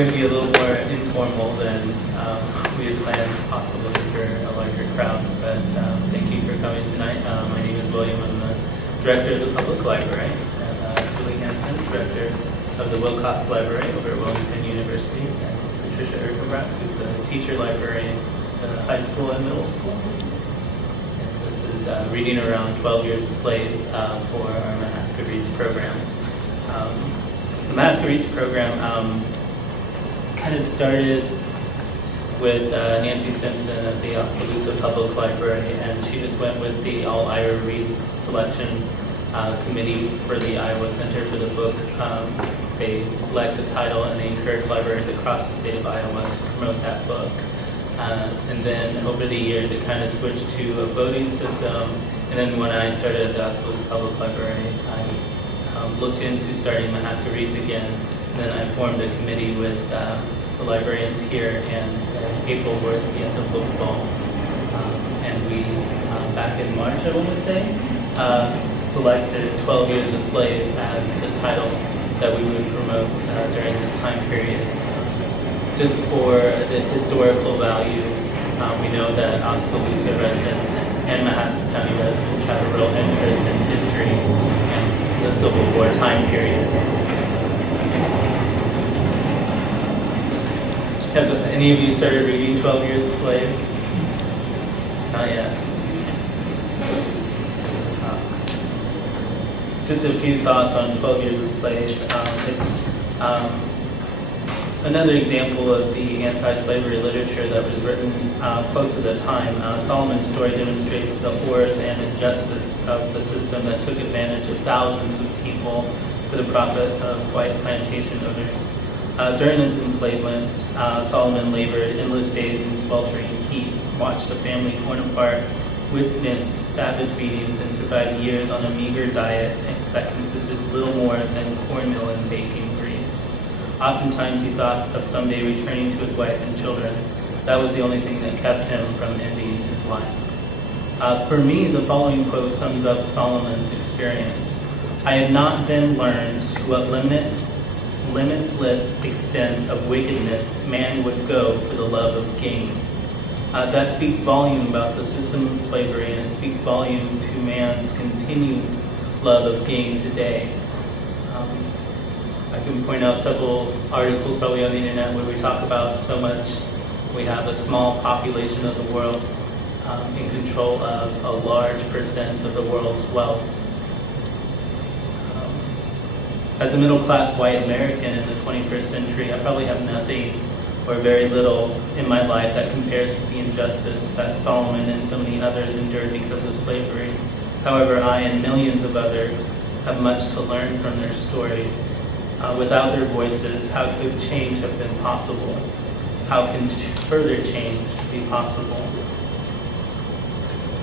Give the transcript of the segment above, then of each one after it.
going to be a little more informal than we had planned, possibly for a larger crowd. But thank you for coming tonight. My name is William. I'm the director of the Public Library, and Julie Hansen, director of the Wilcox Library over at Penn University, and Patricia ErkenBrack, who's the teacher librarian at the high school and middle school. And this is Reading Around 12 Years a Slave for our Mahaska Reads program. The Mahaska Reads program kind of started with Nancy Simpson at the Oskaloosa Public Library, and she just went with the All Iowa Reads selection committee for the Iowa Center for the book. They select a title and they encourage libraries across the state of Iowa to promote that book. And then over the years it kind of switched to a voting system, and then when I started at the Oskaloosa Public Library, I looked into starting Mahaska Reads again, and then I formed a committee with the librarians here, and April Worski at the book vault. And we, back in March I want to say, selected 12 Years a Slave as the title that we would promote during this time period. Just for the historical value, we know that Oskaloosa residents and Mahaska County residents have a real interest in history and the Civil War time period. Have any of you started reading 12 Years a Slave? Not yet. Just a few thoughts on 12 Years a Slave. It's another example of the anti-slavery literature that was written close to the time. Solomon's story demonstrates the horrors and injustice of the system that took advantage of thousands of people for the profit of white plantation owners. During his enslavement, Solomon labored endless days in sweltering heat, watched a family torn apart, witnessed savage beatings, and survived years on a meager diet that consisted of little more than cornmeal and baking grease. Oftentimes he thought of someday returning to his wife and children. That was the only thing that kept him from ending his life. For me, the following quote sums up Solomon's experience. I had not then learned to what limitless extent of wickedness man would go for the love of gain. That speaks volume about the system of slavery, and it speaks volume to man's continued love of gain today. I can point out several articles probably on the internet where we talk about so much. We have a small population of the world in control of a large percent of the world's wealth. As a middle-class white American in the 21st century, I probably have nothing or very little in my life that compares to the injustice that Solomon and so many others endured because of slavery. However, I and millions of others have much to learn from their stories. Without their voices, how could change have been possible? How can further change be possible?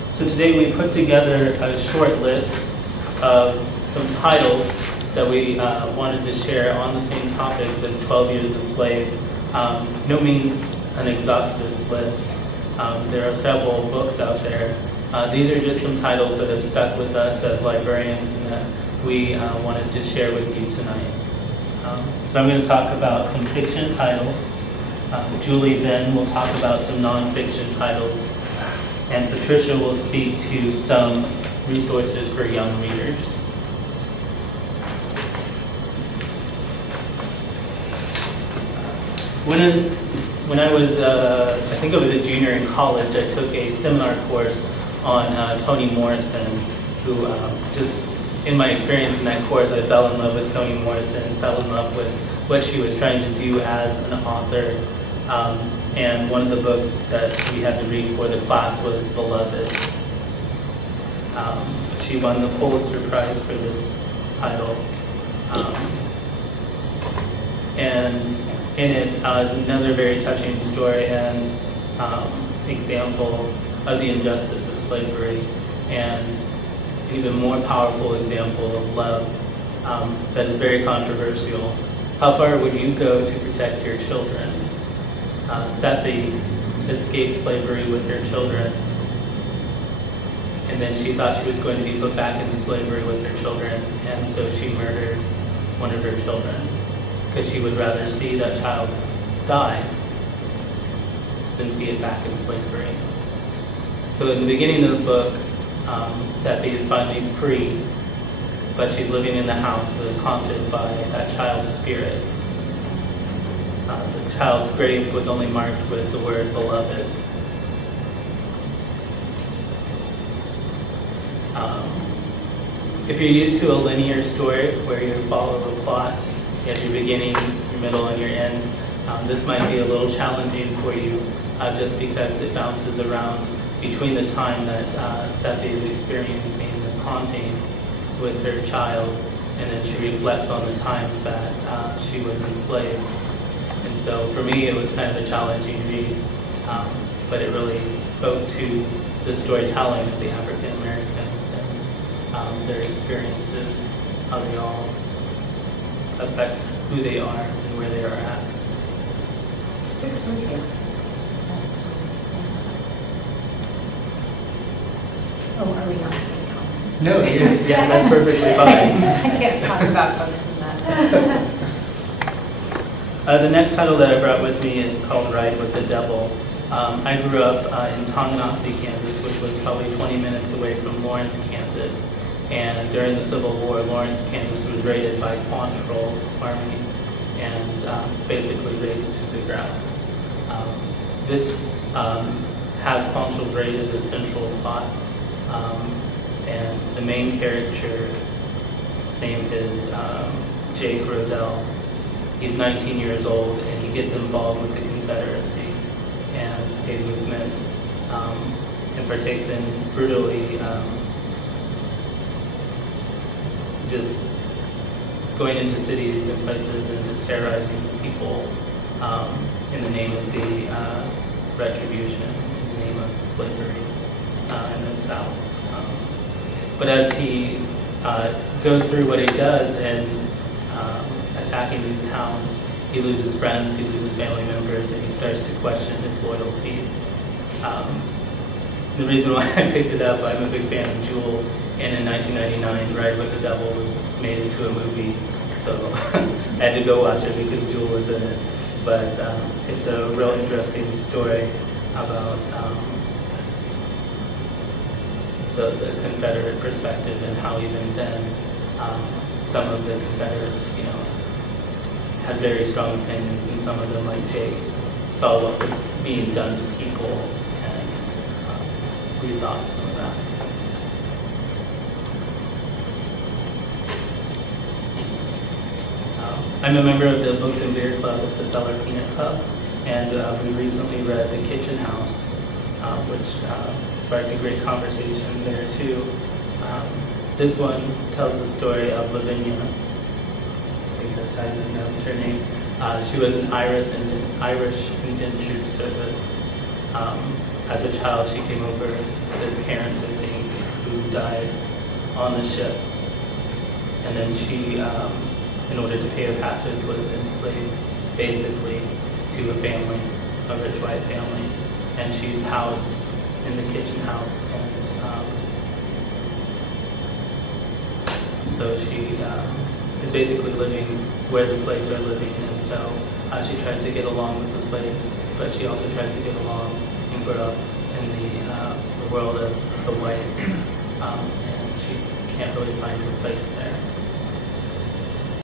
So today we put together a short list of some titles that we wanted to share on the same topics as 12 Years a Slave. No means an exhaustive list. There are several books out there. These are just some titles that have stuck with us as librarians and that we wanted to share with you tonight. So I'm going to talk about some fiction titles. Julie then will talk about some non-fiction titles. And Patricia will speak to some resources for young readers. When I was, I think I was a junior in college, I took a seminar course on Toni Morrison, who just, in my experience in that course, I fell in love with Toni Morrison, fell in love with what she was trying to do as an author. And one of the books that we had to read for the class was Beloved. She won the Pulitzer Prize for this title. And in it is another very touching story and example of the injustice of slavery, and an even more powerful example of love that is very controversial. How far would you go to protect your children? Sethi escaped slavery with her children, and then she thought she was going to be put back into slavery with her children, and so she murdered one of her children because she would rather see that child die, then see it back in slavery. So in the beginning of the book, Seppi is finally free, but she's living in the house that is haunted by that child's spirit. The child's grave was only marked with the word beloved. If you're used to a linear story where you follow a plot, you have your beginning, your middle, and your end, this might be a little challenging for you just because it bounces around between the time that Seppi is experiencing this haunting with her child, and then she reflects on the times that she was enslaved. And so for me, it was kind of a challenging read, but it really spoke to the storytelling of the African Americans and their experiences, how they all affect who they are and where they are at. It sticks with you. That's Oh, are we not taking comments? No, yeah, that's perfectly fine. I can't talk about books and that. The next title that I brought with me is called Ride with the Devil. I grew up in Tonganoxie, Kansas, which was probably 20 minutes away from Lawrence, Kansas. And during the Civil War, Lawrence, Kansas was raided by Quantrill's army and basically razed to the ground. This has Quantrill raid as a central plot. And the main character, his name is Jake Rodell. He's 19 years old, and he gets involved with the Confederacy and a movement, and partakes in brutally just going into cities and places and just terrorizing people in the name of the retribution, in the name of slavery in the South. But as he goes through what he does and attacking these towns, he loses friends, he loses family members, and he starts to question his loyalties. The reason why I picked it up, I'm a big fan of Jewel, and in 1999, Ride with the Devil was made into a movie, so I had to go watch it because Jewel was in it. But it's a real interesting story about so the Confederate perspective and how even then some of the Confederates, had very strong opinions, and some of them, like Jake, saw what was being done to people and rethought some of that. I'm a member of the Books and Beer Club at the Cellar Peanut Club, and we recently read The Kitchen House, which sparked a great conversation there too. This one tells the story of Lavinia. I think that's how you pronounce her name. She was an Irish indentured servant. As a child, she came over with parents, I think, who died on the ship. And then she, in order to pay her passage, was enslaved basically to a family, a rich white family. And she's housed in the kitchen house. And so she is basically living where the slaves are living, and so she tries to get along with the slaves, but she also tries to get along and grow up in the world of the whites, and she can't really find her place there.